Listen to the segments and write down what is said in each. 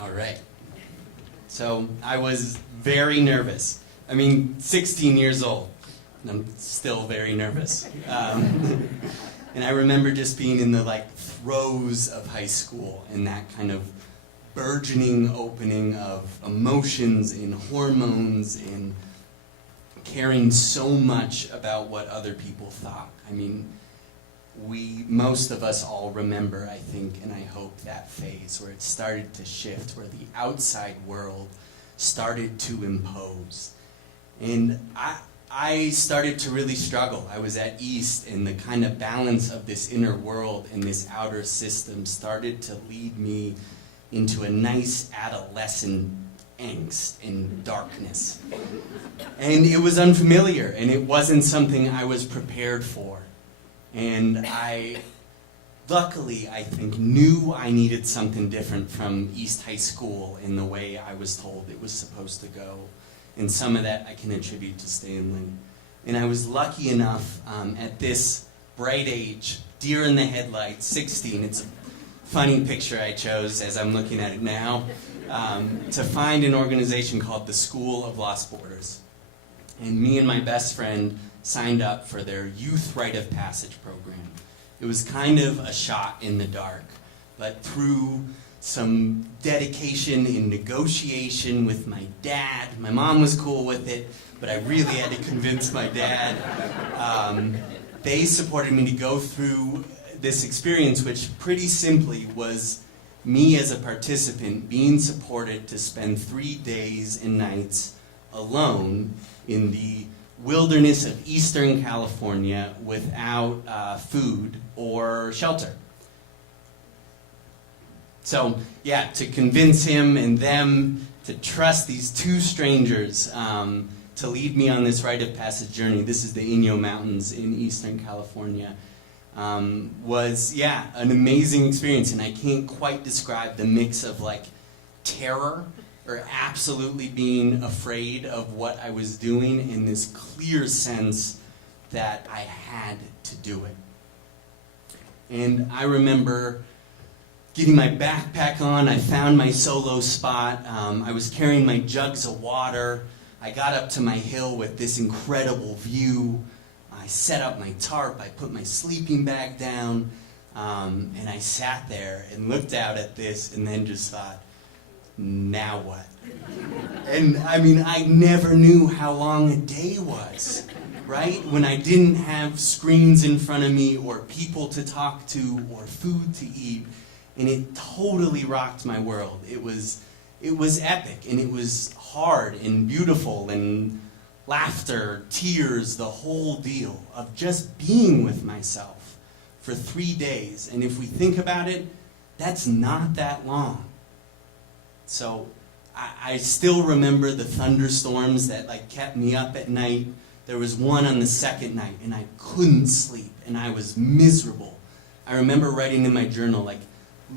All right. So I was very nervous. I mean, 16 years old, and I'm still very nervous. And I remember just being in the throes of high school and that kind of burgeoning opening of emotions and hormones and caring so much about what other people thought. I mean, most of us all remember, I think, and I hope, that phase where it started to shift, where the outside world started to impose. And I started to really struggle. I was at East, and the kind of balance of this inner world and this outer system started to lead me into a nice adolescent angst and darkness. And it was unfamiliar, and it wasn't something I was prepared for. And luckily, I think, knew I needed something different from East High School in the way I was told it was supposed to go. And some of that I can attribute to Stanley. And I was lucky enough at this bright age, deer in the headlights, 16, it's a funny picture I chose as I'm looking at it now, to find an organization called the School of Lost Borders. And me and my best friend signed up for their Youth Rite of Passage program. It was kind of a shot in the dark, but through some dedication and negotiation with my dad, my mom was cool with it, but I really had to convince my dad. They supported me to go through this experience, which pretty simply was me as a participant being supported to spend 3 days and nights alone in the wilderness of Eastern California without food or shelter. So, yeah, to convince him and them to trust these two strangers to lead me on this rite of passage journey, this is the Inyo Mountains in Eastern California, was, an amazing experience. And I can't quite describe the mix of terror or absolutely being afraid of what I was doing, in this clear sense that I had to do it. And I remember getting my backpack on. I found my solo spot. I was carrying my jugs of water. I got up to my hill with this incredible view. I set up my tarp. I put my sleeping bag down. And I sat there and looked out at this and then just thought, now what? And I mean, I never knew how long a day was, right? When I didn't have screens in front of me or people to talk to or food to eat. And it totally rocked my world. It was epic, and it was hard and beautiful, and laughter, tears, the whole deal of just being with myself for 3 days. And if we think about it, that's not that long. So I still remember the thunderstorms that kept me up at night. There was one on the second night, and I couldn't sleep, and I was miserable. I remember writing in my journal,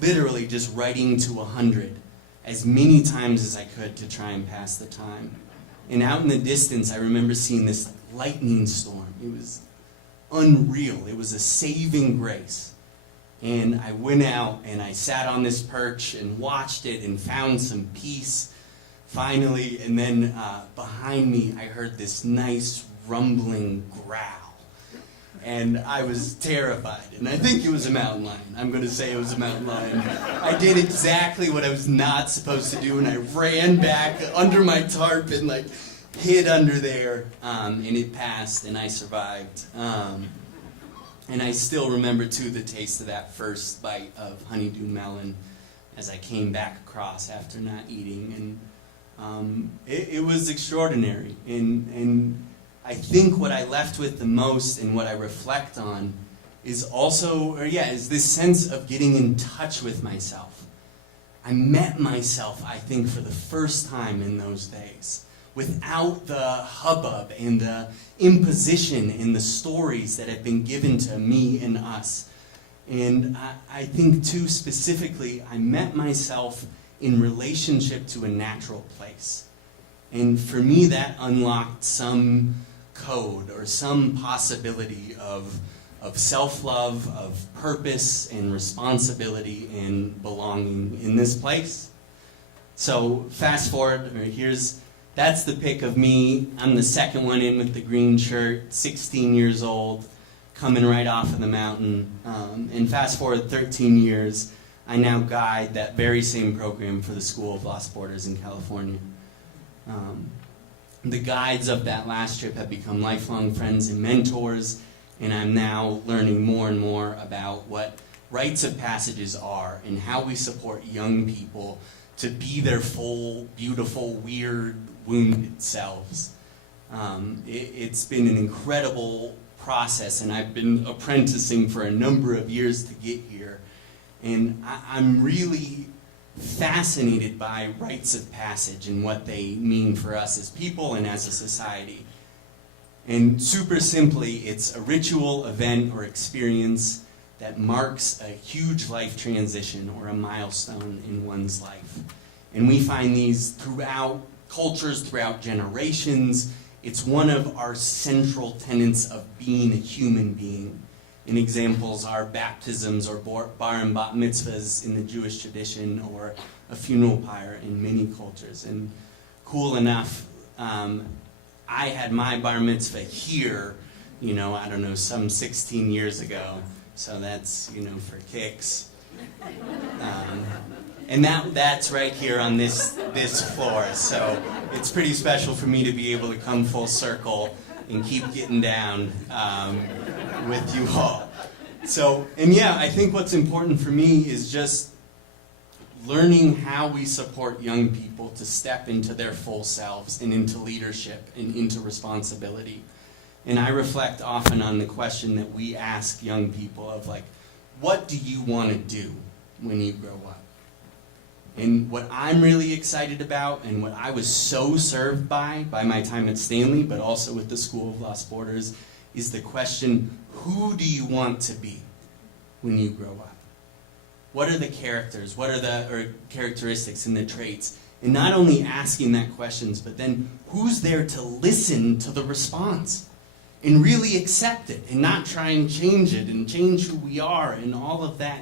literally just writing to 100 as many times as I could to try and pass the time. And out in the distance, I remember seeing this lightning storm. It was unreal. It was a saving grace. And I went out and I sat on this perch and watched it and found some peace finally. And then behind me, I heard this nice rumbling growl. And I was terrified. And I think it was a mountain lion. I'm going to say it was a mountain lion. I did exactly what I was not supposed to do, and I ran back under my tarp and hid under there. And it passed, and I survived. And I still remember, too, the taste of that first bite of honeydew melon as I came back across after not eating. And it was extraordinary. And I think what I left with the most and what I reflect on is is this sense of getting in touch with myself. I met myself, I think, for the first time in those days, without the hubbub and the imposition and the stories that have been given to me and us. And I think, too, specifically, I met myself in relationship to a natural place. And for me, that unlocked some code or some possibility of of self-love, of purpose and responsibility and belonging in this place. So fast forward, that's the pic of me. I'm the second one in with the green shirt, 16 years old, coming right off of the mountain. And fast forward 13 years, I now guide that very same program for the School of Lost Borders in California. The guides of that last trip have become lifelong friends and mentors, and I'm now learning more and more about what rites of passages are and how we support young people to be their full, beautiful, weird, wounded selves. It's been an incredible process, and I've been apprenticing for a number of years to get here. And I'm really fascinated by rites of passage and what they mean for us as people and as a society. And super simply, it's a ritual, event, or experience that marks a huge life transition or a milestone in one's life. And we find these throughout cultures, throughout generations. It's one of our central tenets of being a human being. And examples are baptisms or bar and bat mitzvahs in the Jewish tradition, or a funeral pyre in many cultures. And cool enough, I had my bar mitzvah here, some 16 years ago. So that's, for kicks. And that's right here on this floor. So it's pretty special for me to be able to come full circle and keep getting down with you all. So, I think what's important for me is just learning how we support young people to step into their full selves and into leadership and into responsibility. And I reflect often on the question that we ask young people of, what do you want to do when you grow up? And what I'm really excited about, and what I was so served by my time at Stanley, but also with the School of Lost Borders, is the question, who do you want to be when you grow up? What are the characters? What are the characteristics and the traits? And not only asking that questions, but then who's there to listen to the response and really accept it and not try and change it and change who we are and all of that.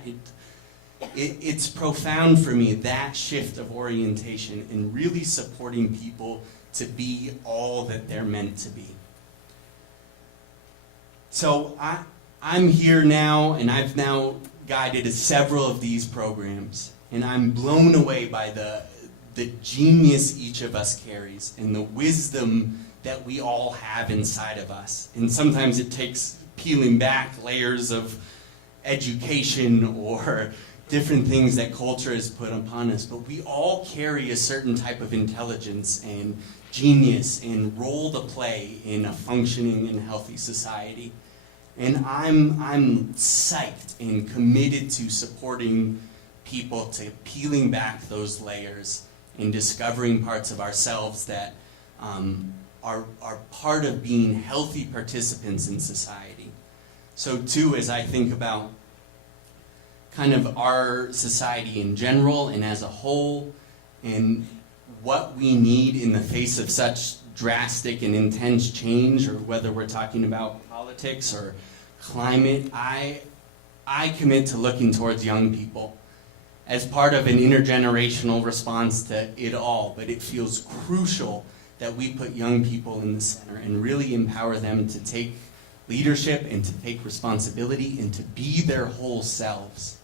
It's profound for me, that shift of orientation and really supporting people to be all that they're meant to be. So I'm here now, and I've now guided several of these programs, and I'm blown away by the genius each of us carries and the wisdom that we all have inside of us. And sometimes it takes peeling back layers of education or different things that culture has put upon us, but we all carry a certain type of intelligence and genius and role to play in a functioning and healthy society. And I'm psyched and committed to supporting people to peeling back those layers and discovering parts of ourselves that are part of being healthy participants in society. So too, as I think about kind of our society in general and as a whole, and what we need in the face of such drastic and intense change, or whether we're talking about politics or climate, I commit to looking towards young people as part of an intergenerational response to it all. But it feels crucial that we put young people in the center and really empower them to take leadership and to take responsibility and to be their whole selves.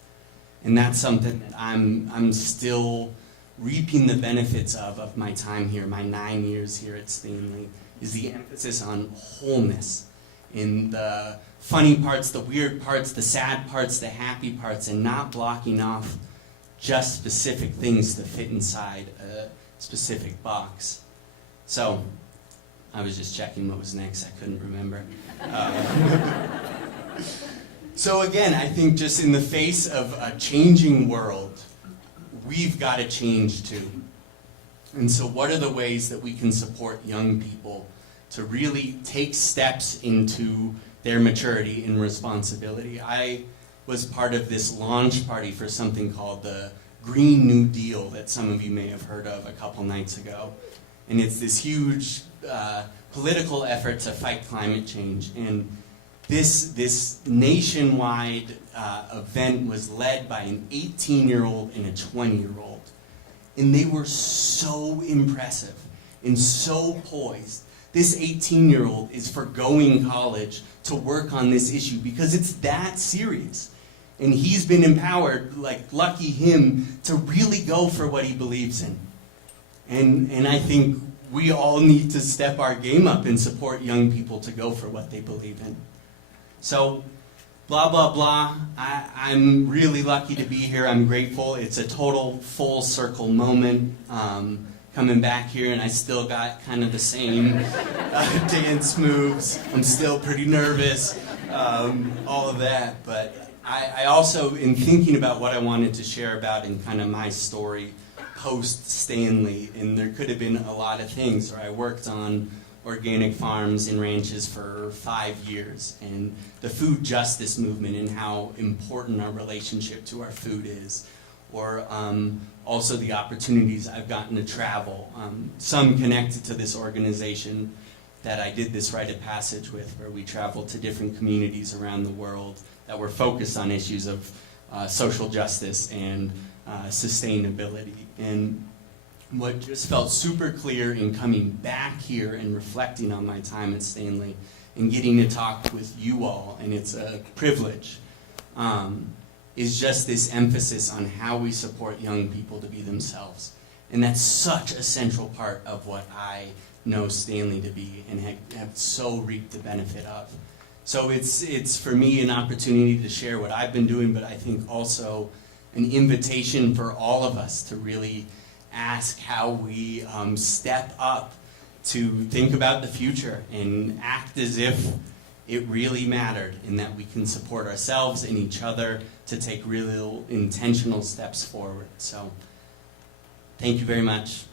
And that's something that I'm still reaping the benefits of my time here, my 9 years here at Stanley, is the emphasis on wholeness in the funny parts, the weird parts, the sad parts, the happy parts, and not blocking off just specific things to fit inside a specific box. So, I was just checking what was next, I couldn't remember. So again, I think just in the face of a changing world, we've got to change too. And so what are the ways that we can support young people to really take steps into their maturity and responsibility? I was part of this launch party for something called the Green New Deal that some of you may have heard of a couple nights ago. And it's this huge political effort to fight climate change. And This nationwide event was led by an 18-year-old and a 20-year-old. And they were so impressive and so poised. This 18-year-old is forgoing college to work on this issue because it's that serious. And he's been empowered, like lucky him, to really go for what he believes in. And I think we all need to step our game up and support young people to go for what they believe in. So, blah, blah, blah. I'm really lucky to be here. I'm grateful. It's a total full circle moment. Coming back here, and I still got kind of the same dance moves. I'm still pretty nervous, all of that. But I also, in thinking about what I wanted to share about in kind of my story post-Stanley, and there could have been a lot of things, where I worked on organic farms and ranches for 5 years, and the food justice movement and how important our relationship to our food is. Or also the opportunities I've gotten to travel, some connected to this organization that I did this rite of passage with, where we traveled to different communities around the world that were focused on issues of social justice and sustainability. And what just felt super clear in coming back here and reflecting on my time at Stanley and getting to talk with you all, and it's a privilege, is just this emphasis on how we support young people to be themselves. And that's such a central part of what I know Stanley to be and have so reaped the benefit of. So it's for me an opportunity to share what I've been doing, but I think also an invitation for all of us to really ask how we step up to think about the future and act as if it really mattered, and that we can support ourselves and each other to take real intentional steps forward. So, thank you very much.